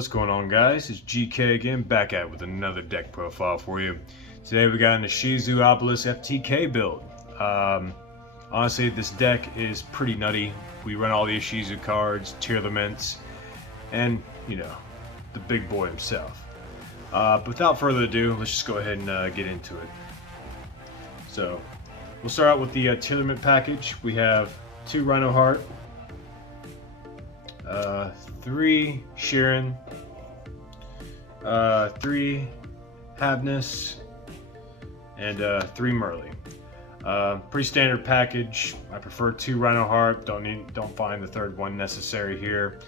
What's going on, guys? It's GK again, back at it with another deck profile for you. Today we got an Ishizu Obelisk FTK build. Honestly, this deck is pretty nutty. We run all the Ishizu cards, Tearlaments, and, you know, the big boy himself. But without further ado, let's just go ahead and get into it. So, we'll start out with the Tearlament package. We have 2 Rhino Heart, 3 Sheeran, 3 Havness, and 3 Merly. Pretty standard package. I prefer 2 Rhino Heart. Don't find the third one necessary here.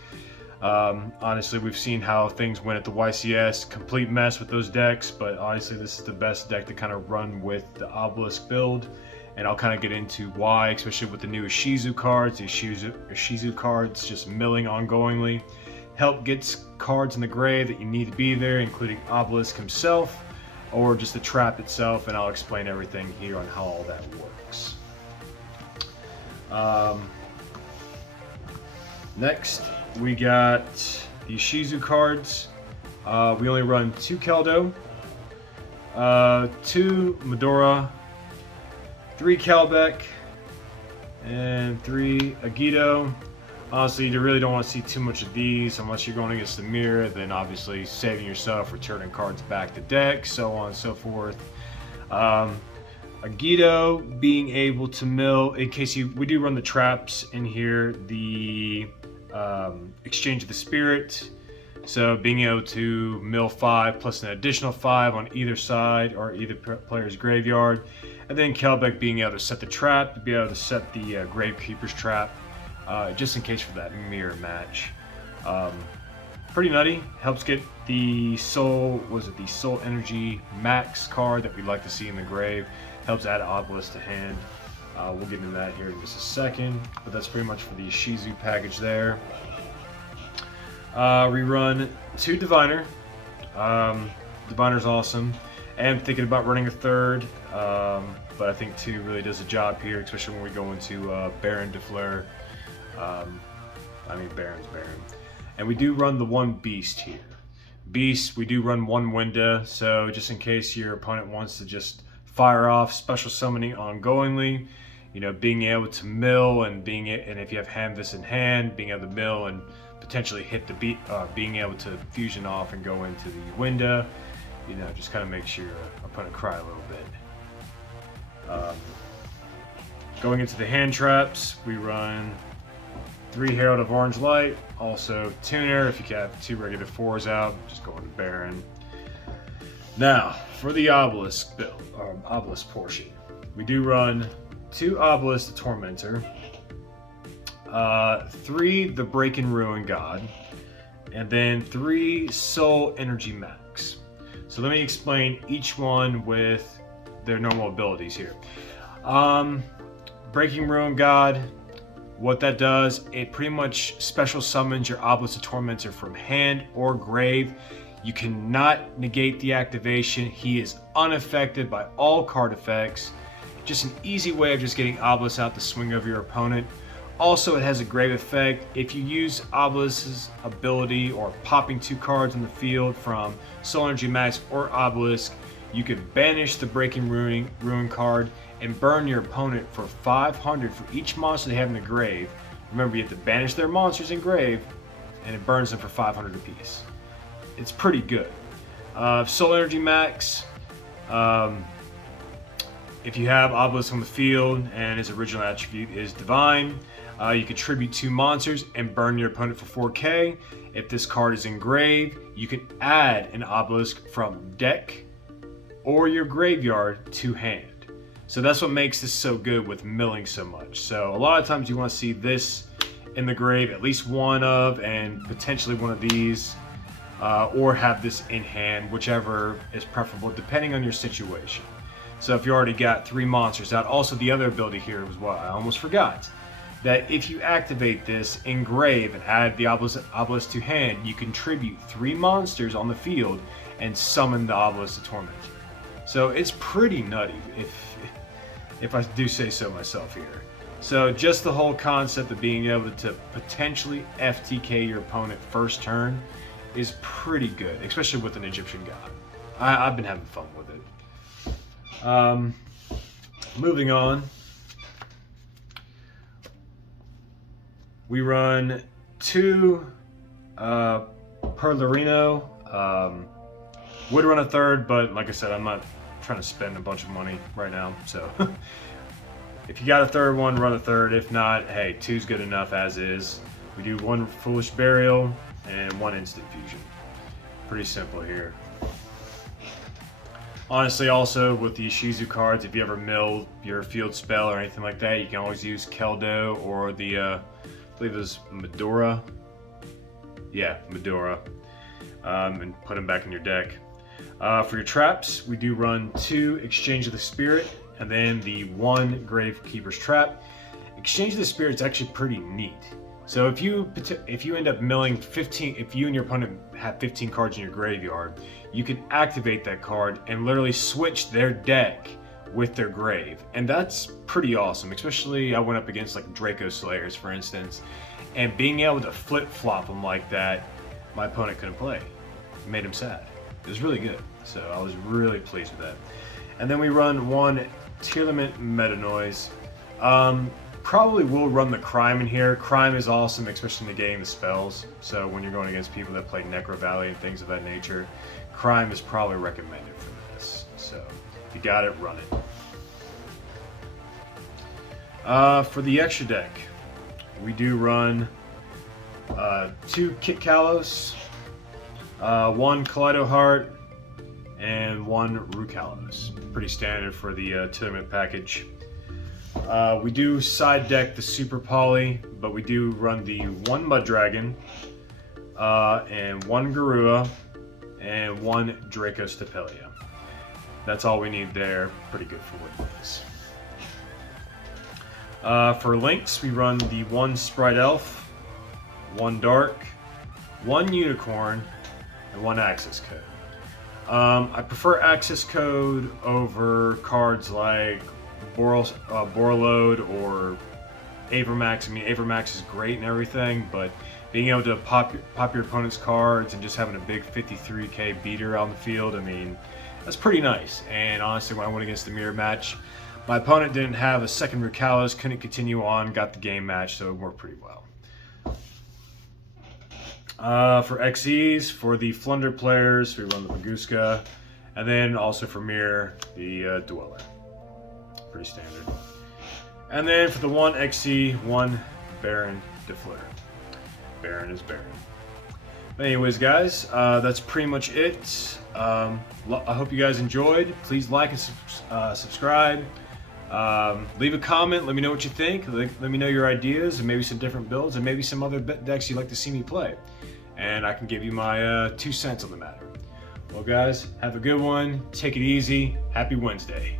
Honestly, we've seen how things went at the YCS. Complete mess with those decks, but honestly, this is the best deck to kind of run with the Obelisk build. And I'll kind of get into why, especially with the new Ishizu cards. The Ishizu cards just milling ongoingly. Help gets cards in the grave that you need to be there, including Obelisk himself, or just the trap itself, and I'll explain everything here on how all that works. Next, we got the Ishizu cards. We only run 2 Keldo, 2 Medora, 3 Calbec, and 3 Agito. Honestly, you really don't want to see too much of these unless you're going against the mirror, then obviously saving yourself, returning cards back to deck, so on and so forth. Agito being able to mill, in case we do run the traps in here, the Exchange of the Spirit. So being able to mill 5 plus an additional 5 on either side or either player's graveyard. And then Kelbeck being able to set the trap, to be able to set the Gravekeeper's trap, just in case for that mirror match. Pretty nutty. Helps get the Soul Energy Max card that we'd like to see in the grave. Helps add Obelisk to hand. We'll get into that here in just a second, but that's pretty much for the Ishizu package there. We run 2 Diviner. Diviner's awesome. I am thinking about running a 3rd, but I think 2 really does a job here, especially when we go into Baron Defleur. Baron's Baron. And we do run the 1 Beast here. Beast, we do run 1 Winda, so just in case your opponent wants to just fire off special summoning ongoingly, you know, being able to mill and if you have Hamvis in hand, being able to mill and potentially hit the being able to fusion off and go into the Winda, you know, just kind of makes your opponent cry a little bit. Going into the hand traps, we run 3 Herald of Orange Light, also Tuner. If you have 2 regular 4s out, just go into Baron. Now, for the Obelisk build, Obelisk portion, we do run 2 Obelisk the Tormentor, 3 the Break and Ruin God, and then 3 Soul Energy Max. So let me explain each one with their normal abilities here. Breaking Ruin God, what that does, it pretty much special summons your Obelisk the Tormentor from hand or grave. You cannot negate the activation. He is unaffected by all card effects. Just an easy way of just getting Obelisk out the swing of your opponent. Also, it has a grave effect. If you use Obelisk's ability or popping 2 cards on the field from Soul Energy Max or Obelisk, you could banish the Breaking Ruin card and burn your opponent for 500 for each monster they have in the grave. Remember, you have to banish their monsters in grave, and it burns them for 500 apiece. It's pretty good. Soul Energy Max, if you have Obelisk on the field and his original attribute is Divine, you contribute 2 monsters and burn your opponent for 4k. If this card is in grave, you can add an Obelisk from deck or your graveyard to hand. So that's what makes this so good with milling so much. So a lot of times you want to see this in the grave, at least one of, and potentially one of these, or have this in hand, whichever is preferable depending on your situation. So if you already got 3 monsters out, also the other ability here was what I almost forgot, that if you activate this in grave and add the Obelisk to hand, you contribute 3 monsters on the field and summon the Obelisk to Tormentor. So it's pretty nutty, if I do say so myself here. So just the whole concept of being able to potentially FTK your opponent first turn is pretty good, especially with an Egyptian god. I've been having fun with it. Moving on, we run 2 Perlarino. Would run a 3rd, but like I said, I'm not trying to spend a bunch of money right now. So if you got a 3rd one, run a 3rd. If not, hey, 2's good enough as is. We do 1 Foolish Burial and 1 Instant Fusion. Pretty simple here. Honestly, also with the Ishizu cards, if you ever mill your field spell or anything like that, you can always use Keldo or the, I believe it was Medora. Yeah, Medora. And put them back in your deck. For your traps, we do run 2 Exchange of the Spirit and then the 1 Gravekeeper's Trap. Exchange of the Spirit is actually pretty neat. So if you end up milling 15, if you and your opponent have 15 cards in your graveyard, you can activate that card and literally switch their deck with their grave. And that's pretty awesome, especially I went up against like Draco Slayers, for instance, and being able to flip-flop them like that, my opponent couldn't play. It made him sad. It was really good, so I was really pleased with that. And then we run 1 Tearlament Meta Noise. Probably will run the Crime in here. Crime is awesome, especially negating the spells. So when you're going against people that play Necro Valley and things of that nature, Crime is probably recommended for this. So if you got it, run it. For the extra deck, we do run 2 Kit Kalos, 1 Kaleido Heart, and 1 Rukalos. Pretty standard for the Tearlament package. We do side deck the Super Poly, but we do run the 1 Mud Dragon, and 1 Garua, and 1 Draco Stapelia. That's all we need there. Pretty good for wood wings. For links, we run the 1 Sprite Elf, 1 Dark, 1 Unicorn, and 1 Access Code. I prefer Access Code over cards like Borreload or Avermax. I mean, Avermax is great and everything, but being able to pop your opponent's cards and just having a big 53k beater on the field, I mean, that's pretty nice. And honestly, when I went against the mirror match, my opponent didn't have a second Rukalos, couldn't continue on, got the game match, so it worked pretty well. For XEs, for the Flunder players, we run the Maguska, and then also for Mirror, the Dweller. Pretty standard. And then for the 1 XE, 1 Baron Deflator. Baron is Baron. But anyways, guys, that's pretty much it. I hope you guys enjoyed. Please like and subscribe. Leave a comment. Let me know what you think. Let me know your ideas and maybe some different builds and maybe some other decks you'd like to see me play. And I can give you my 2 cents on the matter. Well, guys, have a good one. Take it easy. Happy Wednesday.